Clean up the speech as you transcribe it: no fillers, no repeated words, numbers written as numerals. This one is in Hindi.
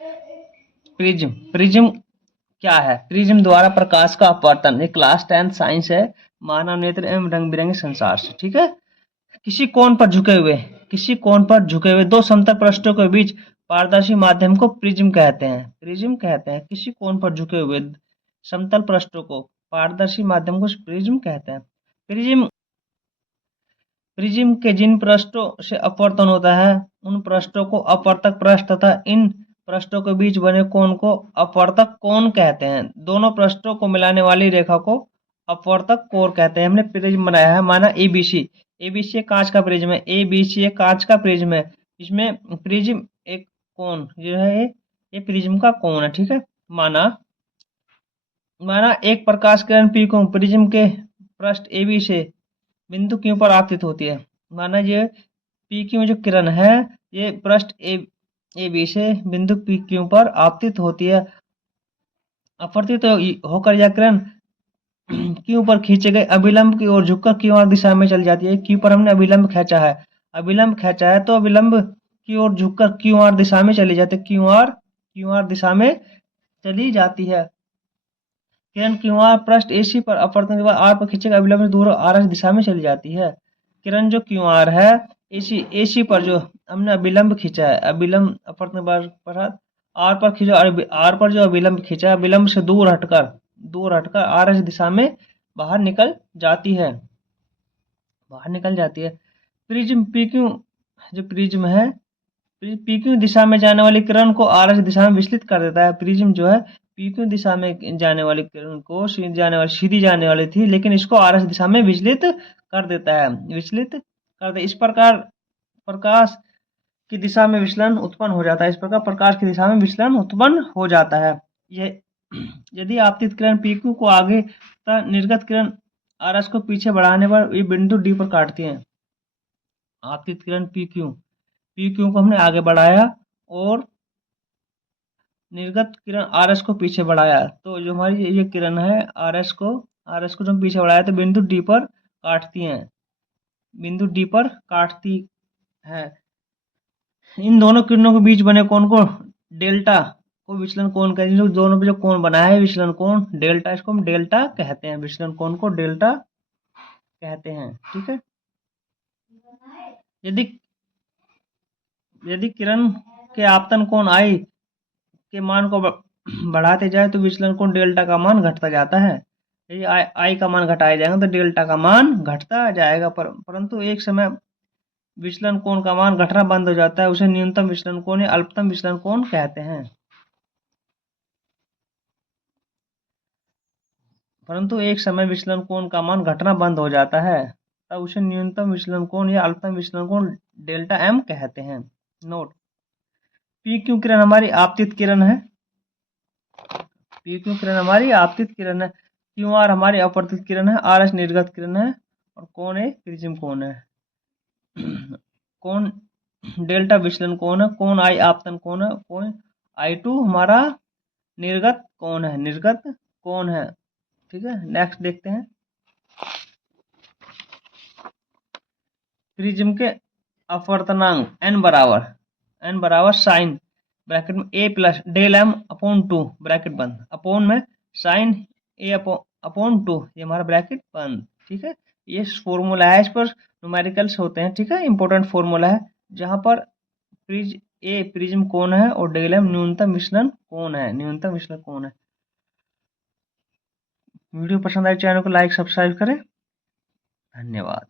प्रिज्म, प्रिज्म क्या है? प्रिज्म द्वारा प्रकाश का अपवर्तन। ये क्लास 10 साइंस है, मानव नेत्र एवं रंग बिरंगे संसार से। ठीक है। किसी कोण पर झुके हुए, किसी कोण पर झुके हुए दो समतल पृष्ठों के बीच पारदर्शी माध्यम को प्रिज्म कहते हैं। प्रिज्म कहते हैं किसी कोण पर झुके हुए समतल पृष्ठों को पारदर्शी माध्यम को प्रिज्म कहते हैं। प्रिज्म प्रिज्म के जिन पृष्ठों से अपवर्तन होता है उन पृष्ठों को अपवर्तक पृष्ठ तथा इन पृष्ठों के बीच बने कोण को अपवर्तक कोण कहते हैं। दोनों पृष्ठों को मिलाने वाली रेखा को अपवर्तक कोण कहते हैं। हमने प्रिज्म बनाया है, माना एबीसी। एबीसी एक कांच का प्रिज्म है। एबीसी एक कांच का प्रिज्म है। इसमें प्रिज्म एक कोण जो है ये प्रिज्म का कोण है। ठीक है। माना माना एक प्रकाश किरण पी को प्रिज्म के पृष्ठ AB से बिंदु Q पर आपतित होती है। माना ये PQ जो किरण है ये पृष्ठ AB से बिंदु PQ पर आपतित होती है। अपवर्तित होकर यह किरण Q पर खींचे गए अभिलंब की ओर झुककर QR दिशा में चली जाती है। Q पर हमने अभिलंब खींचा है, अभिलंब खींचा है तो अभिलंब की ओर झुककर QR दिशा में चली जाती है। QR दिशा में चली जाती है। किरण QR पृष्ठ AC पर अपवर्तन के बाद R पर खींचेगा अभिलंब से दूर RS दिशा में चली जाती है। किरण जो QR है AC पर जो हमने अभिलंब खींचा है, अभिलंब अपवर्तन पर R पर खींचा, R पर जो अभिलंब खींचा है अभिलंब से दूर हटकर RS दिशा में बाहर निकल जाती है। प्रिज्म PQ जो प्रिज्म है PQ दिशा में जाने वाली किरण को RS दिशा में विचलित कर देता है। प्रिज्म जो है PQ दिशा में जाने वाली किरण को सीधी जाने वाली थी, लेकिन इसको RS दिशा में विचलित कर देता है। इस प्रकार प्रकाश की दिशा में विचलन उत्पन्न हो जाता है। यदि आपतित किरण PQ को आगे तथा निर्गत किरण RS को पीछे बढ़ाने पर ये बिंदु D पर काटती है। आपतित किरण PQ को हमने आगे बढ़ाया और निर्गत किरण RS को पीछे बढ़ाया, तो जो हमारी ये किरण है RS को जो हम पीछे बढ़ाया तो बिंदु D पर काटती है। इन दोनों किरणों के बीच बने कोण को डेल्टा को विचलन कोण कहते हैं। दोनों पे जो कोण बना है विचलन कोण डेल्टा, इसको हम डेल्टा कहते हैं। विचलन कोण को डेल्टा कहते हैं। ठीक है। यदि किरण के आपतन कोण I के मान को बढ़ाते जाए तो विचलन कोण डेल्टा का मान घटता जाता है। यदि I का मान घटाया जाएगा तो डेल्टा का मान घटता जाएगा, परंतु एक समय विचलन कोण का मान घटना बंद हो जाता है, उसे न्यूनतम विचलन कोण या अल्पतम विचलन कोण कहते हैं। परंतु एक समय विचलन कोण का मान घटना बंद हो जाता है तब उसे न्यूनतम विचलन कोण या अल्पतम विचलन कोण डेल्टा M कहते हैं। नोट, PQ किरण हमारी आपतित किरण है। QR हमारी अपवर्तित किरण है। RS निर्गत किरण है और कोण एक प्रिज्म कोण है। कोण डेल्टा विचलन कोण है। कोण I आपतन कोण है। कोण I2 हमारा निर्गत कोण है। ठीक है। नेक्स्ट देखते हैं प्रिज्म के अपवर्तनांक n बराबर साइन ब्रैकेट में A plus del M upon 2 bracket बंद अपॉन में साइन A अपॉन 2, ये हमारा ब्रैकेट बंद। ठीक है। ये फॉर्मूला है, इस पर न्यूमेरिकल्स होते हैं। ठीक है। इंपॉर्टेंट फॉर्मूला है जहां पर प्रिज्म कोण है और डेल M न्यूनतम विचलन कोण है। वीडियो पसंद आए चैनल को लाइक सब्सक्राइब करें। धन्यवाद।